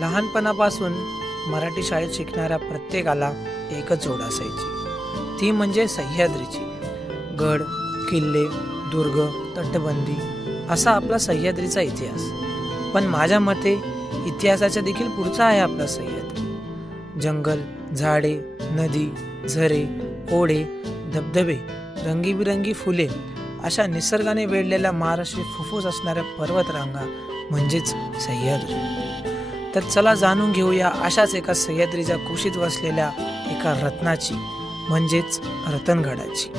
लहानपणापासून मराठी शाळेत शिकणाऱ्या प्रत्येकाला एकच ओढ असायची, ती म्हणजे सह्याद्रीची. गड, किल्ले, दुर्ग, तटबंदी असा आपला सह्याद्रीचा इतिहास. पण माझ्या मते इतिहासाच्या देखील पुढचा आहे आपला सह्याद्री. जंगल, झाडे, नदी, झरे, ओढे, धबधबे, रंगीबिरंगी फुले अशा निसर्गाने वेढलेल्या महाराष्ट्री फुफ्फुस असणाऱ्या पर्वतरांगा म्हणजेच सह्याद्री. तर चला जाणून घेऊया अशाच एका सह्याद्रीच्या कुशीत वसलेल्या एका रत्नाची म्हणजेच रतनगडाची.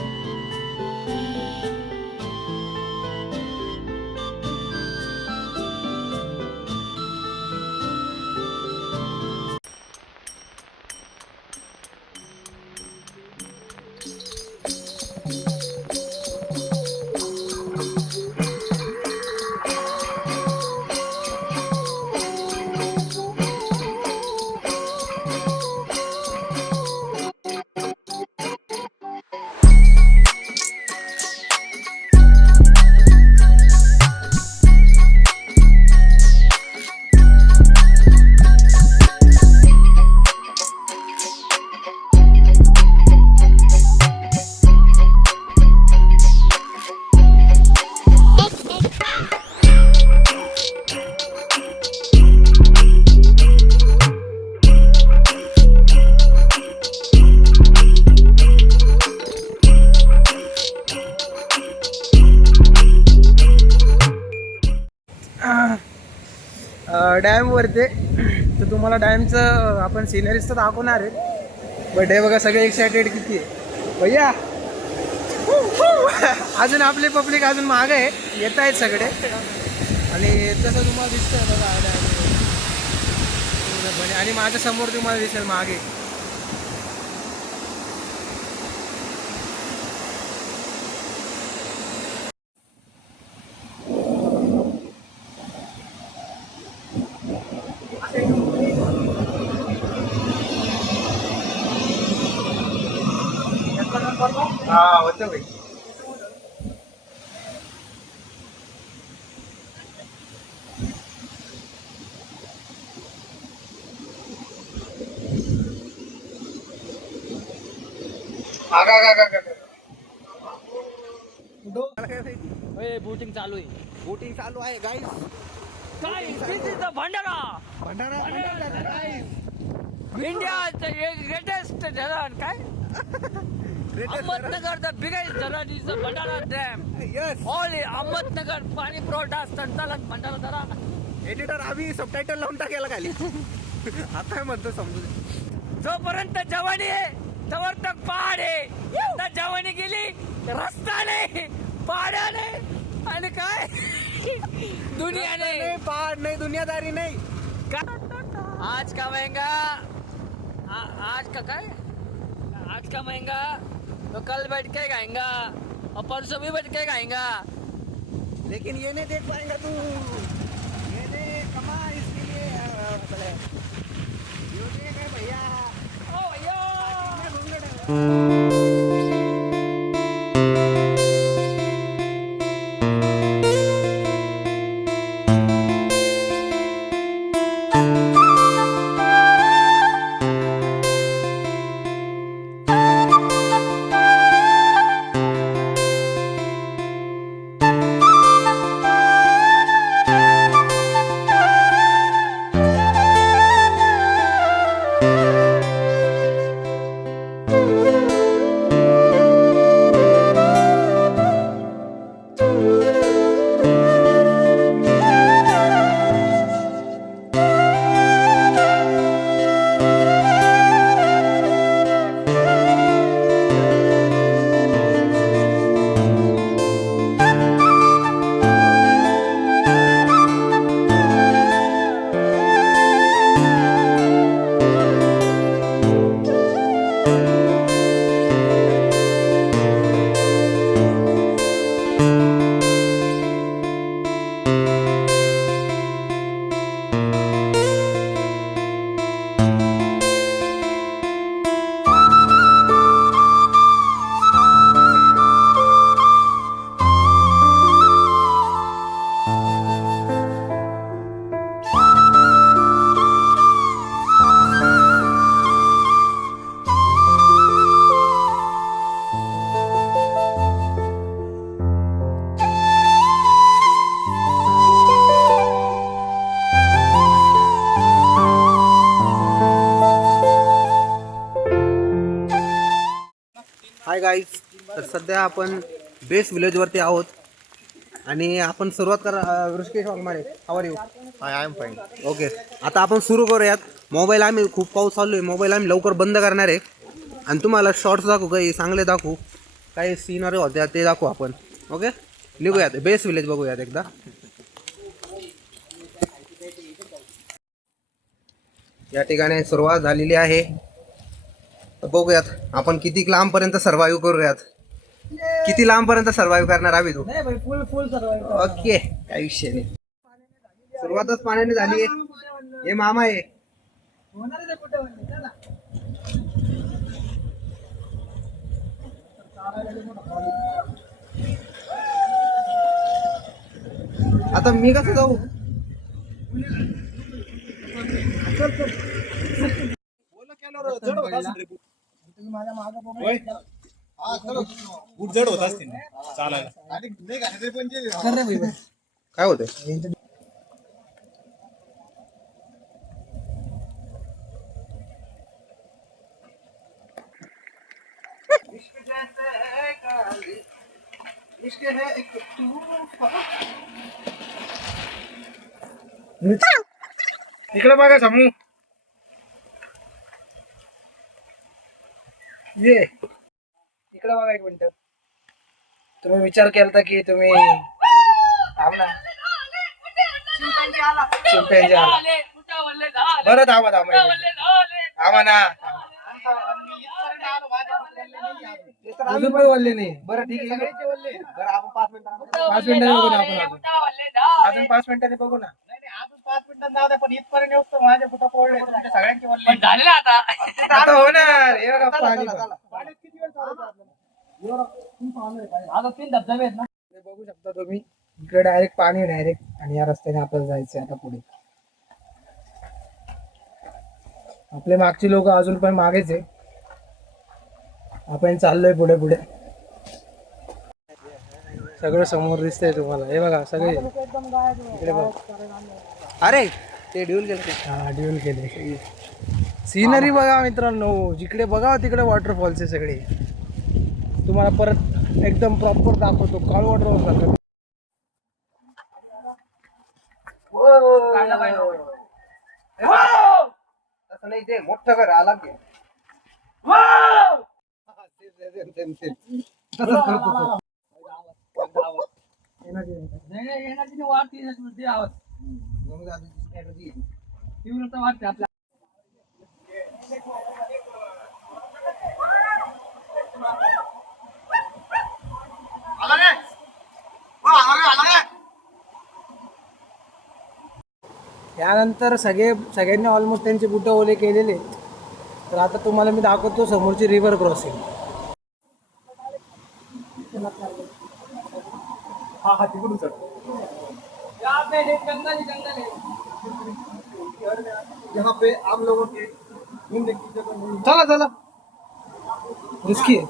डॅमवरती तर तुम्हाला डॅमचं आपण सिनरीज तर दाखवणार आहे. बट हे बघा सगळे एक्सायटेड किती आहे भैया. अजून आपले पब्लिक अजून मागे आहे, येत आहेत सगळे. आणि तसं तुम्हाला दिसतंय बघा डॅम पूर्णपणे. आणि माझ्या समोर तुम्हाला दिसेल मागे होतं भाई. बोटिंग चालू आहे. बोटिंग चालू आहे guys. This is the Bhandara. India greatest धरण. काय अहमदनगर द बिगेस्ट धरण is the Bhandara dam. Yes all Ahmednagar पाणी पुरवठा संचालक भंडारा धरण. एडिटर आम्ही सबटायटल लावून टाकायला खाली. आता काय म्हणतो समजू दे. जोपर्यंत जवानी आहे तोवर तक पहाड आहे. आता जवानी गेली रस्ता नाही, पहाड नाही आणि काय दुनिया नाही, पहाड नाही, दुनियादारी नाही. आज का महंगा आज का काय आज का महंगा तो कल बैठ के खाएंगा और परसों भी बैठ के खाएंगा. लेकिन ये नहीं देख पाएगा तू. ये नहीं कमा इसके लिए ये देख भैया. ओ भैया हाय गाईज, तर सध्या आपण बेस्ट विलेजवरती आहोत आणि आपण सुरुवात करा. Rishikesh Waghmare, how you? I am fine. Okay, आता आपण सुरू करूयात. मोबाईल आम्ही खूप पाऊस चालू आहे, मोबाईल आम्ही लवकर बंद करणार आहे आणि तुम्हाला शॉर्ट्स दाखवू, काही चांगले दाखवू, काही सीनरी होत्या ते दाखवू आपण. ओके, निघूयात बेस्ट विलेज बघूयात एकदा. या ठिकाणी सुरुवात झालेली आहे, तर बघूयात आपण किती लांबपर्यंत सर्वाईव्ह करूयात. किती लांबपर्यंत सर्वाईव्ह करणार आम्ही तू? फुल फुल सर्व ओके, काही विषय नाही. सुरुवातच पाण्याने झाली आहे. हे मामा आहे. आता मी कसं जाऊ? जड होत असतील चालायला. काय होते? इकडे बघा समू, ये इकडे बघा एक मिनिट. तुम्ही विचार केलता की तुम्ही थांब ना, चिंपॅन्जी आला. बरं थांबा थांबा थांबा ना, अजून पण बोलले नाही. बरं ठीक आहे, बरं आपण 5 मिनिटांनी 5 मिनिटांनी बघू ना आपण, अजून 5 मिनिटांनी बघू ना. पण इथपर्यंत येऊस तर माझ्या कुठं पोळले तुमच्या सगळ्यांची वल्ले. झाले आता. आता होणार. हे बघा पाणी बघा. आता 3 धबधबे आहेत ना. हे बघू शकता तुम्ही, इकडे डायरेक्ट पाणी डायरेक्ट, आणि या रस्त्याने आपल्याला जायचंय आता पुढे. आपले मागची लोक अजून पण मागेच आहे, आपण चाललोय पुढे पुढे. सगळं समोर दिसतंय तुम्हाला, हे बघा सगळे इकडे बघ. अरे ते ड्यूल गेले. हा ड्यूल केले. सीनरी बघा मित्रांनो, जिकडे बघा तिकडे वॉटरफॉल्स आहे सगळे. तुम्हाला परत एकदम प्रॉपर दाखवतो. काळ वॉटरफॉल सारखं. तसं नाही, ते मोठं घर आला की तसंच करतो तो. एनर्जीने वाढते ते आवाज तीव्रता वाढते आपल्या. त्यानंतर सगळ्यांनी ऑलमोस्ट त्यांचे बुटं ओले केलेले. तर आता तुम्हाला मी दाखवतो समोरची रिव्हर क्रॉसिंग. यहाँ पे आप लोगों के घूमने की जगह नहीं. चला चला, रिस्की आहे.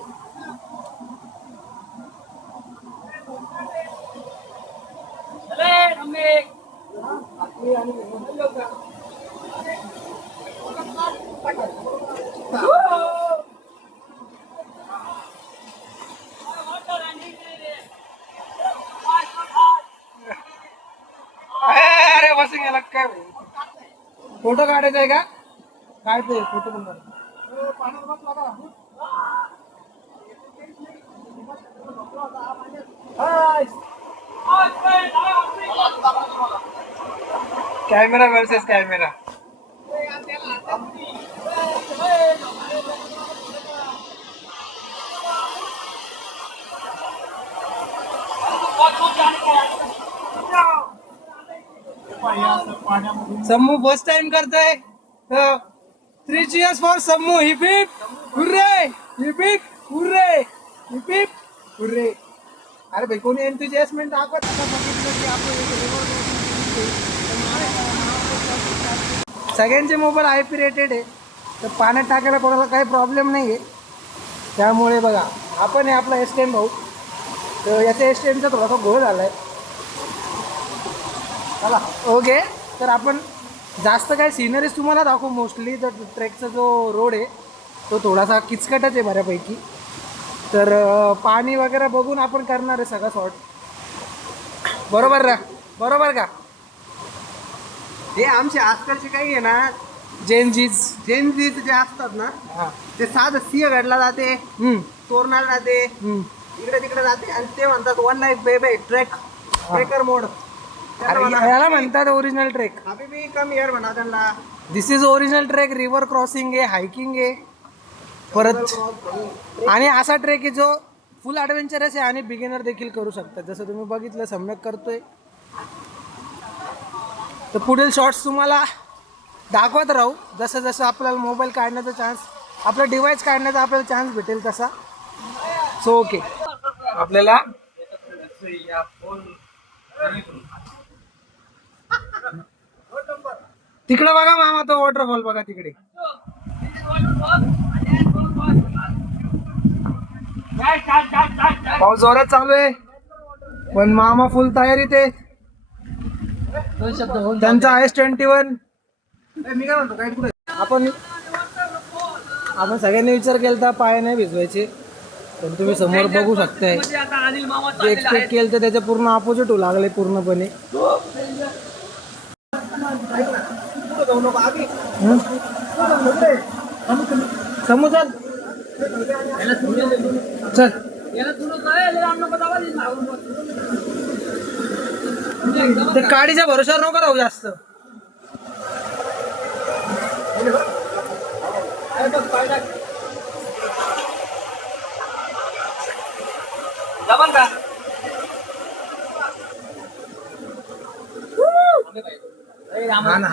अरे बस गेला काय. फोटो काढायचा आहे का? काय ते फोटो पण काढ. Camera versus camera. Sammu first time करतोय. 3 cheers for Sammu. Hip hip hurray, hip hip hurray, hip hip hurray. अरे भाई कोणी एन्थुसियास्टमेंट दाखवत. सगळ्यांचे मोबाईल IP रेटेड आहे, तर पाण्यात टाकायला कोणाला काही प्रॉब्लेम नाही आहे. त्यामुळे बघा, आपण आहे आपला S10 भाऊ, तर याच्या S10चा थोडासा घोळ झाला आहे. चला ओके, तर आपण जास्त काय सिनरीज तुम्हाला दाखवू. मोस्टली तर ट्रेकचा जो रोड आहे तो थोडासा किचकटच आहे बऱ्यापैकी. तर पाणी वगैरे बघून आपण करणार आहे सगळं शॉर्ट. बरोबर ना? बरोबर का? हे आमचे आजकालचे काही आहे ना जेनजीज. जेनजीत जे असतात ना हां. ते साधं सिंहगडला जाते, तोरणाला जाते, इकडे तिकडे जाते आणि ते म्हणतात one life baby trekker mode. याला म्हणतात ओरिजिनल ट्रेक. हबीबी कम हिअर म्हणा त्यांना. This is original trek. River crossing आहे, हायकिंग आहे परत. आणि असा ट्रेक आहे जो फुल ॲडव्हेंचरस आहे आणि बिगिनर देखील करू शकतात. जसं तुम्ही बघितलं सम्यक करतोय. तर पुढील शॉर्ट्स तुम्हाला दाखवत राहू जसं जसं आपल्याला मोबाईल काढण्याचा चान्स, आपला डिव्हाइस काढण्याचा आपल्याला चान्स भेटेल तसा. सो ओके, आपल्याला तिकडे बघा मामा, तो वॉटरफॉल बघा तिकडे. पाऊस जोरात चालू आहे पण मामा फुल तयारीत आहे. त्यांचा IS-21. मी काय म्हणतो काय कुठे आपण सगळ्यांनी विचार केला तर पाय नाही भिजवायचे, पण तुम्ही समोर बघू शकताय जे एक्सपेक्ट केलं तर त्याच्या पूर्ण अपोजिट होऊ लागले पूर्णपणे. समुद्रात चल. ते काडीच्या भरोशावर नको राहू जास्त. हा ना.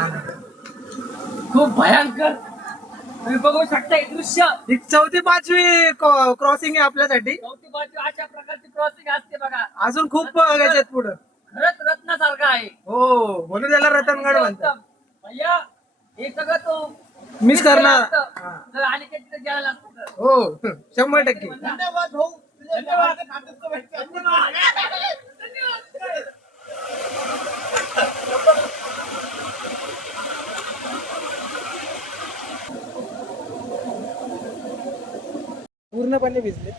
खूप भयंकर तुम्ही बघू शकता हे दृश्य. ही 4वी-5वी क्रॉसिंग आहे आपल्यासाठी. चौथी बाजू अशा प्रकारची क्रॉसिंग असते बघा. अजून खूप बघायचे आहेत पुढं. खरंच रत्नासारखं आहे. हो, म्हणून त्याला रतनगड म्हणतात. भैया हे सगळं तो मिस करणार. जर आणि काही तिथे गेला लागतो तर. हो 100%. धन्यवाद भाऊ. धन्यवाद. धन्यवाद. पूर्णपणे भिजले.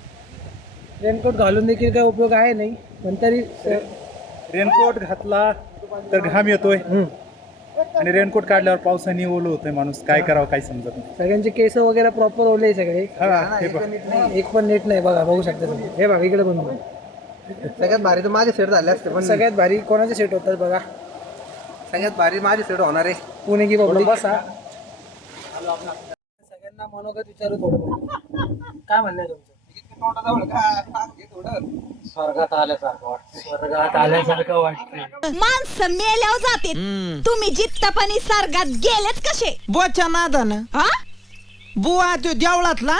रेनकोट घालून देखील काही उपयोग आहे नाही, पण तरी रेनकोट घातला तर घाम येतोय आणि रेनकोट काढल्यावर पावसाने ओलं होतंय. माणूस काय करावं काही समजत नाही. सगळ्यांचे केस वगैरे प्रॉपर ओले सगळे. हा, हे बघ. एक पण नीट नाही बघा, बघू शकता तुम्ही. हे बघा इकडे पण सगळ्यात भारी तर माझे सेट झाले असते, पण सगळ्यात भारी कोणाचे सेट होतात बघा. सगळ्यात भारी माझे सेट होणार आहे. पुणे की पब्लिक. सगळ्यांना मनोगत विचारू थोडं, काय म्हणणं आहे तुमचं? स्वर्गात आल्यासारखं वाटतं. माणसं मेल्यावर जाते, तुम्ही जित्तपणी स्वर्गात गेलेत कसे? बोच्या नादानं हा? बुवा तो देवळातला.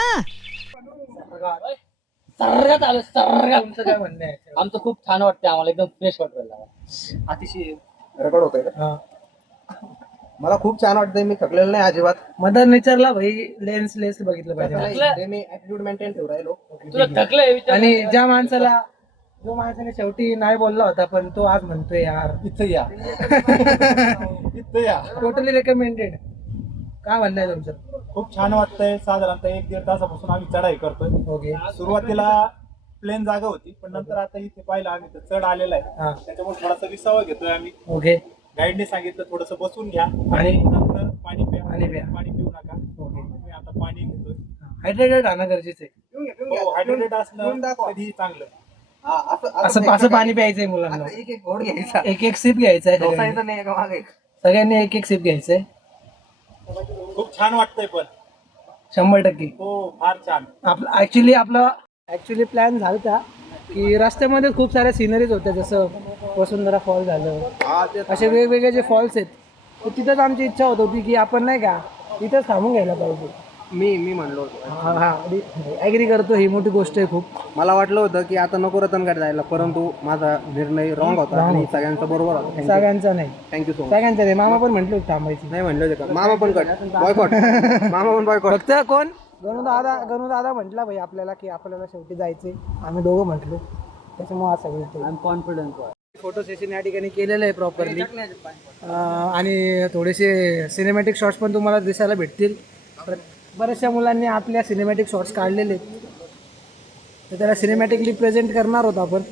स्वर्गात आलं स्वर्गात. तुमचं काय म्हणणं आहे? आमचं खूप छान वाटतं, आम्हाला एकदम फ्रेश वाटतं. अतिशय रेकॉर्ड होतोय का? हा. मला खूप छान वाटतंय. मी थकलेलं नाही अजिबात. मदर नेचरला भाई लेन्स बघितलं पाहिजे. ते मी ऍटिट्यूड मेंटेन ठेवू राहिलो. तुला थकलंय विचार. आणि जो माणसाने शेवटी नाही बोलला होता पण तो आज म्हणतोय यार इथं या. इथं या. Totally recommended. काय म्हणणं आहे तुमचं? खूप छान वाटतंय. साधारणतः 1-1.5 तासापासून आम्ही चढाई करतोय. ओके. सुरुवातीला प्लेन जागा होती, पण नंतर आता इथे पाहिलं आम्ही तर चढ आलेला हा. आहे. त्याच्यामुळे थोडासा विसावा घेतोय आम्ही. ओके. गाईडने सांगितलं थोडंसं बसून घ्या आणि आणि नंतर पाणी प्या. पाणी प्या. पाणी पिऊ नका. ओके. मी आता पाणी घेतोय. हायड्रेटेड राहणं गरजेचं आहे. हो, हायड्रेटेड पिऊन असणं दाखवा. कधीही चांगलं. असं पाणी प्यायचंय मुलांना. एक एक घोड घ्यायचा. एक सिप घ्यायचंय डोसायचं सगळ्यांनी. नाही एका मागे. सगळ्यांनी एक सिप घ्यायचंय. खूप छान वाटतंय पण. 100%. हो, फार छान. आपला ऍक्च्युली प्लॅन झाला की रस्त्यामध्ये खूप साऱ्या सिनरीज होत्या, जसं वसुंधरा फॉल झालं, असे वेगवेगळे जे फॉल्स आहेत. तर तिथंच आमची इच्छा होत होती की आपण नाही का इथंच थांबून घ्यायला पाहिजे. मी म्हणलो होतो. हा ॲग्री करतो, ही मोठी गोष्ट आहे खूप. मला वाटलं होतं की आता नको रतनगड जायला, परंतु माझा निर्णय रॉंग होता आणि सगळ्यांचा बरोबर होता. सगळ्यांचा नाही, थँक्यू सो मच. सगळ्यांचा नाही. मामा पण म्हटलं होतं थांबायची. नाही म्हणलं होतं का? मामा पण कट बॉयकॉट. मामा पण बॉयकॉट. फक्त कोण गणू दादा म्हटला भाई आपल्याला की आपल्याला शेवटी जायचे. आम्ही दोघं म्हटलो, त्याच्यामुळे आज सगळं कॉन्फिडन्स. फोटो सेशन या ठिकाणी केलेलं आहे प्रॉपरली. आणि थोडेसे सिनेमॅटिक शॉट्स पण तुम्हाला दिसायला भेटतील. बऱ्याचशा मुलांनी आपल्या सिनेमॅटिक शॉट्स काढलेले आहेत. तर त्याला सिनेमॅटिकली प्रेझेंट करणार होतो आपण.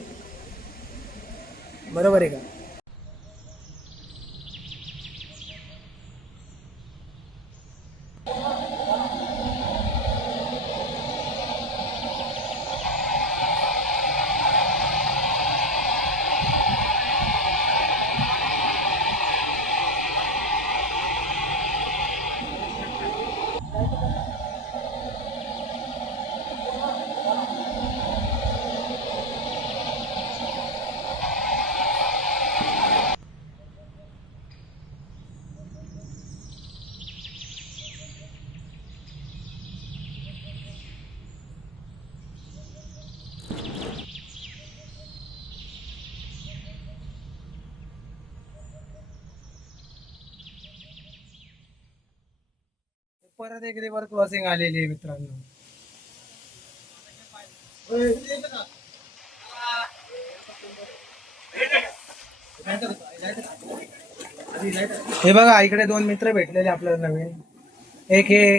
बरोबर आहे का? परत एक रिव्हर क्रॉसिंग आलेली आहे मित्रांनो. हे बघा इकडे दोन मित्र भेटलेले आपल्याला नवीन. एक हे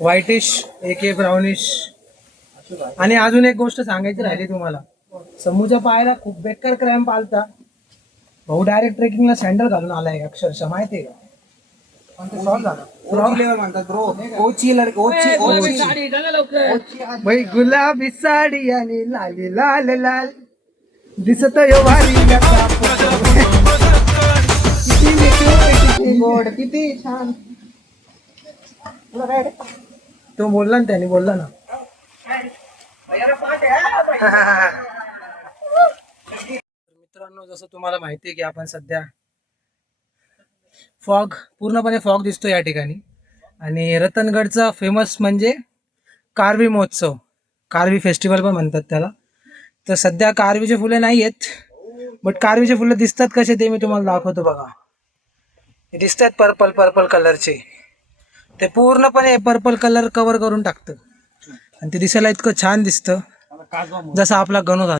व्हाईटिश, एक हे ब्राउनिश. आणि अजून एक गोष्ट सांगायची राहिली तुम्हाला. समूच्या पायाला खूप बेकार क्रॅम्प आलता. भाऊ डायरेक्ट ट्रेकिंगला सँडल घालून आलाय अक्षरशः, माहितीये का? पण ते सॉल्व झालं. म्हणतात ब्रो, ओची लडकी, ओची गाडी चला लवकर. बाई गुलाबी साडी आणि लाली लाल लाल दिसत यो भारी नका किती मिठी, किती गोड, किती छान. तुला काय रे? तो बोलला ना, त्याने बोलला ना. मित्रांनो, जसं तुम्हाला माहिती आहे की आपण सध्या पूर्णपणे फॉग दिसतो या ठिकाणी. आणि रतनगडचा फेमस म्हणजे कारवी महोत्सव, कारवी फेस्टिवल पण म्हणतात त्याला. तर सध्या कारवीचे फुले नाही आहेत, बट कारवीचे फुलं दिसतात कसे ते मी तुम्हाला दाखवतो. बघा, हे दिसतात पर्पल कलरचे. ते पूर्णपणे पर्पल कलर कव्हर करून टाकतं आणि ते दिसायला इतकं छान दिसतं जसं आपला गणू झाला.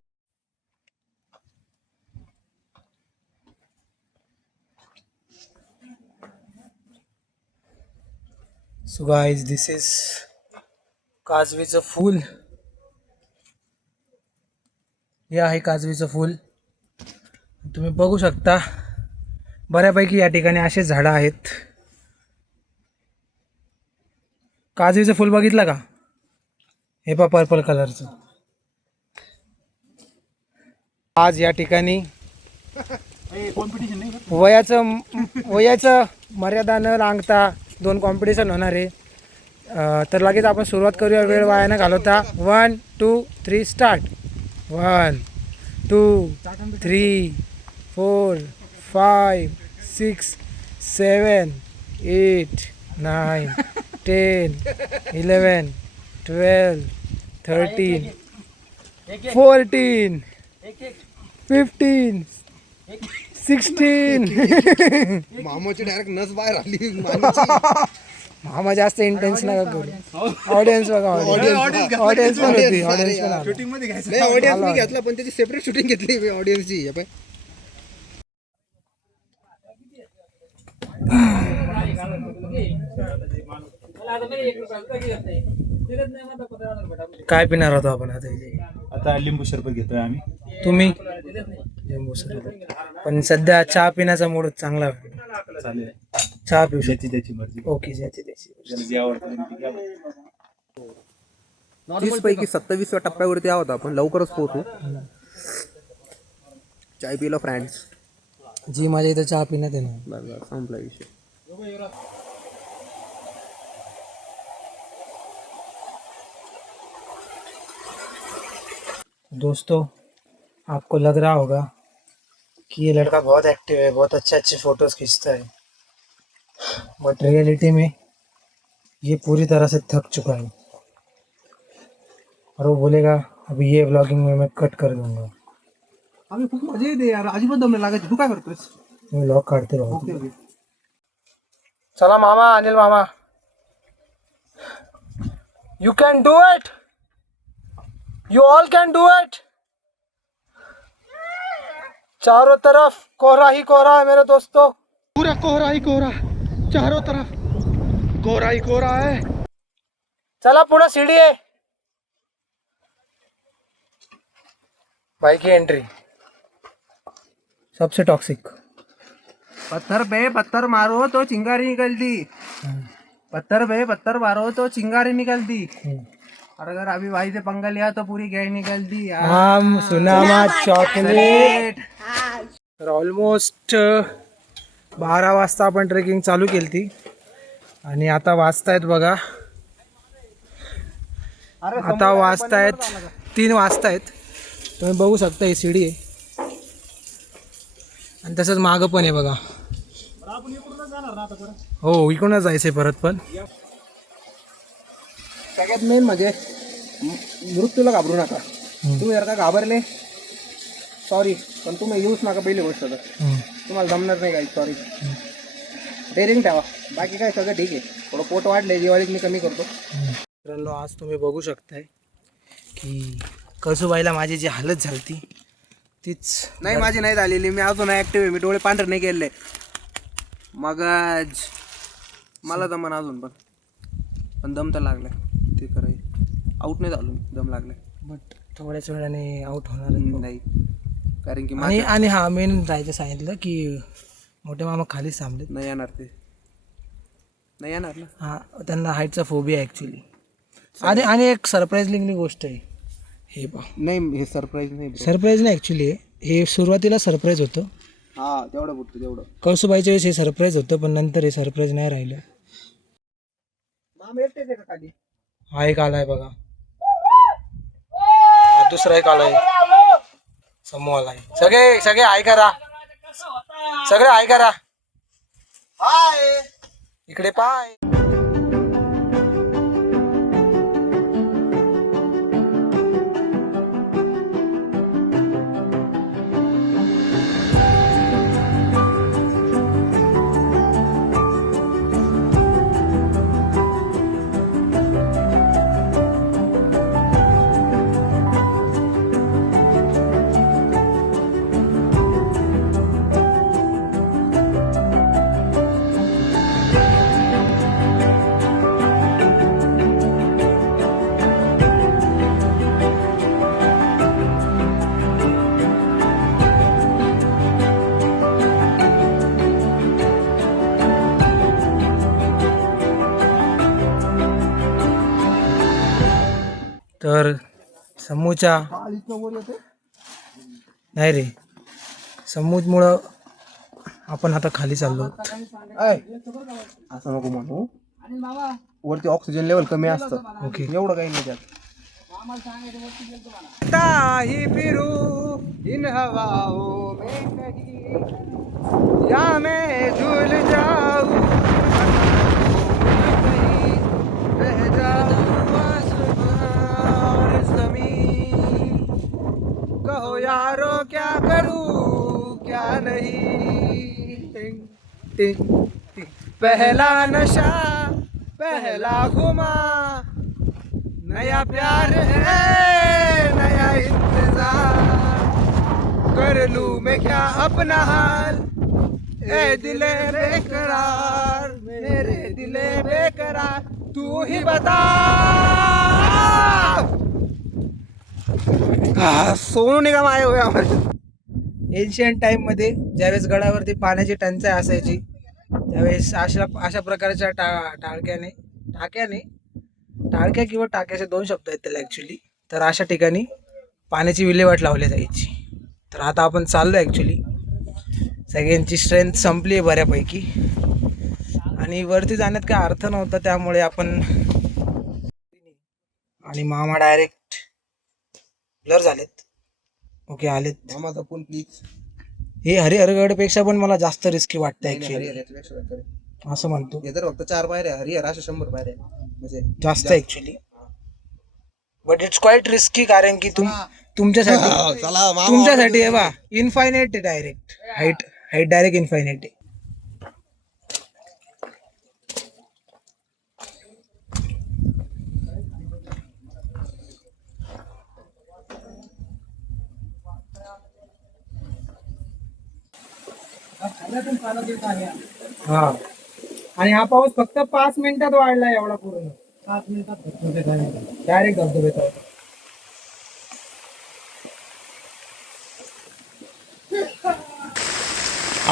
सो गाइस, दिस इज काजवीचं फूल. हे आहे काजवीचं फूल. तुम्ही बघू शकता बऱ्यापैकी या ठिकाणी असे झाडं आहेत. काजवीचं फूल बघितलं का? हे पहा पर्पल कलरचं. आज या ठिकाणी वयाचं मर्यादा न लांगता 2 कॉम्पिटिशन होणार आहे. तर लगेच आपण सुरुवात करूया वेळ वाया न घालवता. 1 2 3 स्टार्ट. 1 2 3 4 5 6 7 8 9 10 11 12 13 14 15 16. मामाची डायरेक्ट नस बाहेर आली. मामा जास्त इंटेन्स नका करू. ऑडियन्स बघा, ऑडियन्स पण होती. ऑडियन्स पण आला. शूटिंग मध्ये घ्यायचं. नाही, ऑडियन्स मी घेतला पण त्याची सेपरेट शूटिंग घेतली ऑडियन्सची. काय पिणार होतो आपण आता इथे? आता लिंबू सरबत घेतोय आम्ही. तुम्ही? लिंबू सरबत. पण सध्या चहा पिण्याचा मूड चांगला आहे. चालेल, चहा पिऊ शकतो. ज्याची त्याची मर्जी. ओके, ज्याची त्याची. ज्याला जे आवडतं ते घ्या. 30 पैकी 27व्या टप्प्यावरती आहोत आपण. लवकरच पोहोचू. चाय पिलो फ्रेंड्स. जी माझ्या इथं चहा पिण्यात आहे ना. बरं, संपला विषय. दोस्तों, आपको लग रहा होगा कि ये लड़का बहुत एक्टिव है, बहुत अच्छे अच्छे फोटोज खींचता है, बट रियलिटी में ये पूरी तरह से थक चुका है. और वो बोलेगा अभी ये व्लॉगिंग में मैं कट कर दूंगा. आम्ही खूप मजा येते यार, अजिबात दम नाही लागायची. तू काय करतोयस? मी व्लॉग काढते राहू. चला मामा, अनिल मामा, you can do it. You all can do it. चारों तरफ कोहरा ही कोहरा है मेरे दोस्तों. पूरा कोहरा ही कोहरा, चारों तरफ कोहरा ही कोहरा है. चला, पुढे सीढ़ी आहे. भाई की एंट्री सबसे टॉक्सिक। पत्थर पे पत्थर मारो तो चिंगारी निकलती, पत्थर पे पत्थर मारो तो चिंगारी निकलती, और अगर अभी भाई से पंगा लिया तो पूरी गैंग निकलती। आम सुनामा चॉकलेट। तर ऑलमोस्ट 12 वाजता आपण ट्रेकिंग चालू केली ती आणि आता वाजतायत बघा, आता वाजतायत 3 वाजतायत. तुम्ही बघू शकता ही सीडी आहे आणि तसंच मागं पण आहे बघा. हो इकडूनच जायचंय परत. पण सगळ्यात मेन म्हणजे मृत्यूला घाबरू नका. तुम्ही जर का घाबरले सॉरी, पण तुम्ही येऊच नका पहिली गोष्ट. तर तुम्हाला जमणार नाही काही, सॉरी. डेअरिंग ठेवा, बाकी काय सगळं ठीक आहे. थोडं पोट वाढले दिवाळीत मी कमी करतो. मित्रांनो आज तुम्ही बघू शकताय की कळसूबाईला माझी जी हालत झाली तीच नाही माझी नाही झालेली, मी अजून ॲक्टिव्ह आहे. मी डोळे पांढरे नाही केले मग मला दमन अजून पण दम तर लागलाय. ते खरं आऊट नाही झालो, दम लागलाय. बट थोड्याच वेळाने आउट होणार नाही कारण की आणि आणि हा मेन जायचं सांगितलं की मोठे मामा खालीच थांबलेत. नाही येणार, ते नाही येणार ना. हा त्यांना हाईटचा फोबिया ॲक्च्युली. आणि एक सरप्राईजिंगली गोष्ट आहे हे पहा. नाही हे सरप्राईज नाही bro. सरप्राईज नाही ॲक्च्युली, हे सुरुवातीला सरप्राईज होतं. हा तेवढं बोलतो तेवढं. कळसूबाईच्या वेळेस हे सरप्राईज होतं, पण नंतर हे सरप्राईज नाही राहिलं. मामा एकटेच आहे का खाली? हा एक आलाय बघा, हा दुसरा एक आलाय, समूह आलाय. सगळे सगळे हाय करा, सगळे हाय करा. हाय इकडे पाय. तर समूच्या नाही रे, समूमुळं आपण आता खाली चाललो. असं नको म्हणू, वरती ऑक्सिजन लेवल कमी असतं. ओके एवढं काही नाही त्यात. ही फिरू इन हवाओं में कहीं, या मैं झूल जाऊं कहीं, रह जाऊं आसमां और ज़मीं. कहो यारो क्या करूं क्या नहीं. टिंग टिंग टिंग. पहला नशा पहला खुमा, नया प्यार है नया इंतजार. कर लूं मैं क्या अपना हाल, ए दिले बेकरार, मेरे दिले बेकरार, तू ही बता. सोनू निगम आए हुए हमारे. एन्शियंट टाईममध्ये ज्यावेळेस गडावरती पाण्याची टंचाई असायची त्यावेळेस अशा प्रकारच्या टाळक्या किंवा टाक्याचे 2 शब्द आहेत त्याला ॲक्च्युली. तर अशा ठिकाणी पाण्याची विल्हेवाट लावली जायची. तर आता आपण चाललो ॲक्च्युली, सगळ्यांची स्ट्रेंथ संपली आहे बऱ्यापैकी आणि वरती जाण्यात काय अर्थ नव्हता, त्यामुळे आपण आणि मामा डायरेक्ट ब्लर झालेत. ओके आलेत. मामाचा फोन प्लीज. हे हरिहरगडपेक्षा पण मला जास्त रिस्की वाटतं ॲक्च्युली, असं म्हणतो. हे तर फक्त 4 पायऱ्या, हरिहर अशा 100 पायऱ्या म्हणजे जास्त actually. But it's quite risky, कारण की तुमच्यासाठी आहे बा इनफायनाईट आहे डायरेक्ट. हाईट डायरेक्ट इनफायनाईट आहे. हा आणि हा पाऊस फक्त 5 मिनिटात वाढला एवढा, पूर्ण 7 मिनिटात डायरेक्ट धबधबे.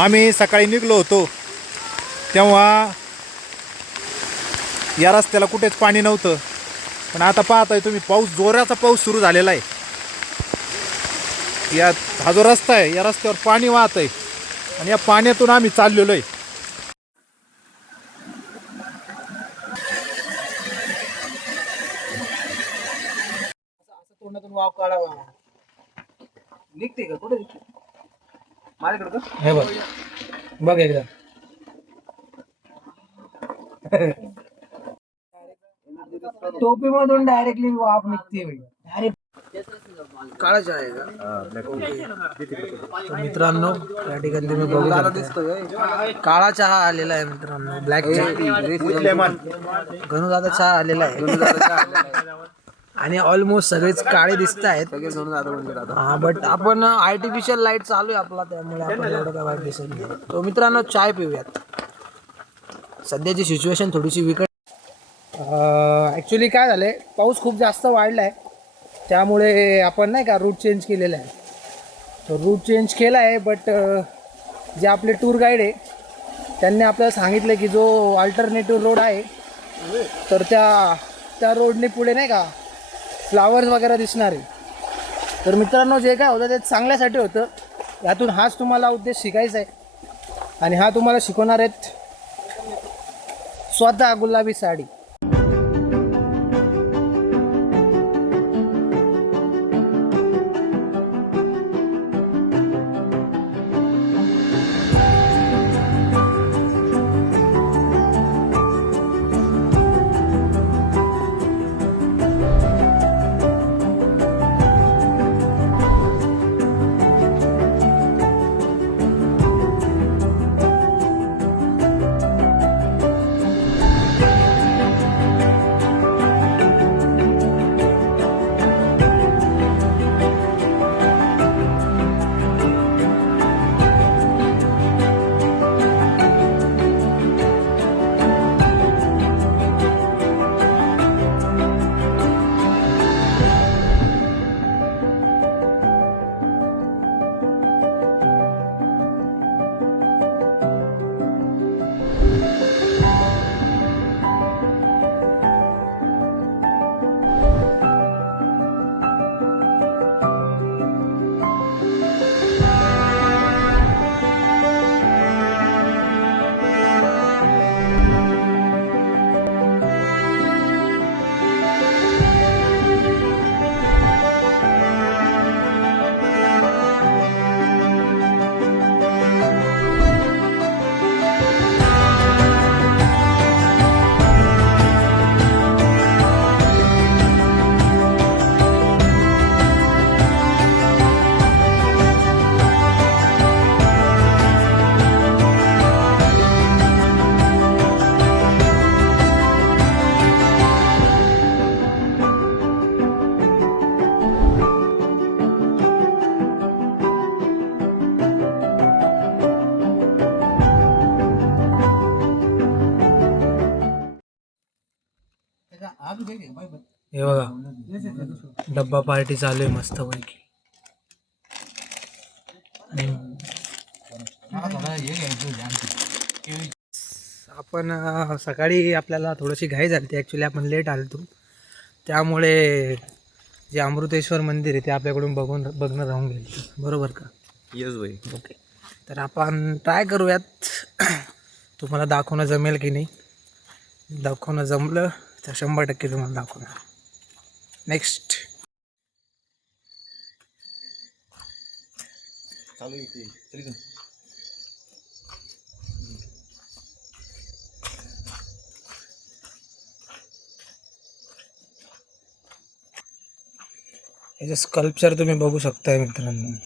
आम्ही सकाळी निघलो होतो तेव्हा या रस्त्याला कुठेच पाणी नव्हतं, पण आता पाहताय तुम्ही पाऊस, जोराचा पाऊस सुरू झालेला आहे. हा जो रस्ता आहे या रस्त्यावर पाणी वाहत आहे आणि या पाण्यातून आम्ही चाललेलो आहे. तोंडातून वाव काढावा निघते का कुठे माझ्याकडे का हे बघ, बघ एकदा. टोपीमधून डायरेक्टली वाफ निघते डायरेक्ट. काळा चहा आहे का? तर मित्रांनो या ठिकाणी तुम्ही बघू शकता काळा चहा आलेला आहे मित्रांनो. ब्लॅक चहा, गणू दादा चहा आलेला आहे आणि ऑलमोस्ट सगळेच काळे दिसत आहेत. हा, बट आपण आर्टिफिशियल लाईट चालू आहे आपला, त्यामुळे आपण एवढं काय वाईट दिसत नाही. तो मित्रांनो चाय पिऊयात. सध्याची सिच्युएशन थोडीशी विकट. ॲक्च्युली काय झालं आहे, पाऊस खूप जास्त वाढला आहे, त्यामुळे आपण नाही का रूट चेंज केलेला आहे. तो रूट चेंज केला आहे, बट जे आपले टूर गाईड आहे त्यांनी आपल्याला सांगितलं की जो अल्टरनेटिव्ह रोड आहे तर त्या रोडने पुढे नाही का फ्लावर्स वगैरे दिसणार आहे. तर मित्रांनो जे काय होतं ते चांगल्यासाठी होतं. यातून हाच तुम्हाला उद्देश शिकायचा आहे आणि हा तुम्हाला शिकवणार आहेत स्वतः गुलाबी साडी. हे बघा डब्बा पार्टी चालू आहे मस्त पैकी. आपण सकाळी आपल्याला थोडीशी घाई झाली, ॲक्च्युली आपण लेट आलो, त्यामुळे जे अमृतेश्वर मंदिर आहे ते आपल्याकडून बघणं राहून गेलं. बरोबर का? येस भाई. ओके, तर आपण ट्राय करूयात तुम्हाला दाखवणं जमेल की नाही. दाखवणं जमलं तर 100% तुम्हाला दाखवणार. नेक्स्ट याचं स्कल्पचर तुम्ही बघू शकताय मित्रांनो,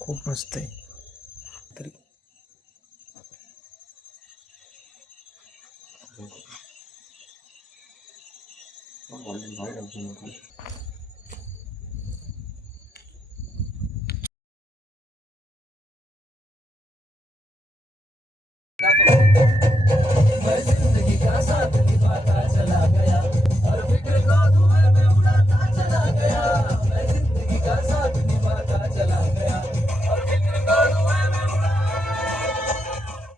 खूप मस्त आहे. तरी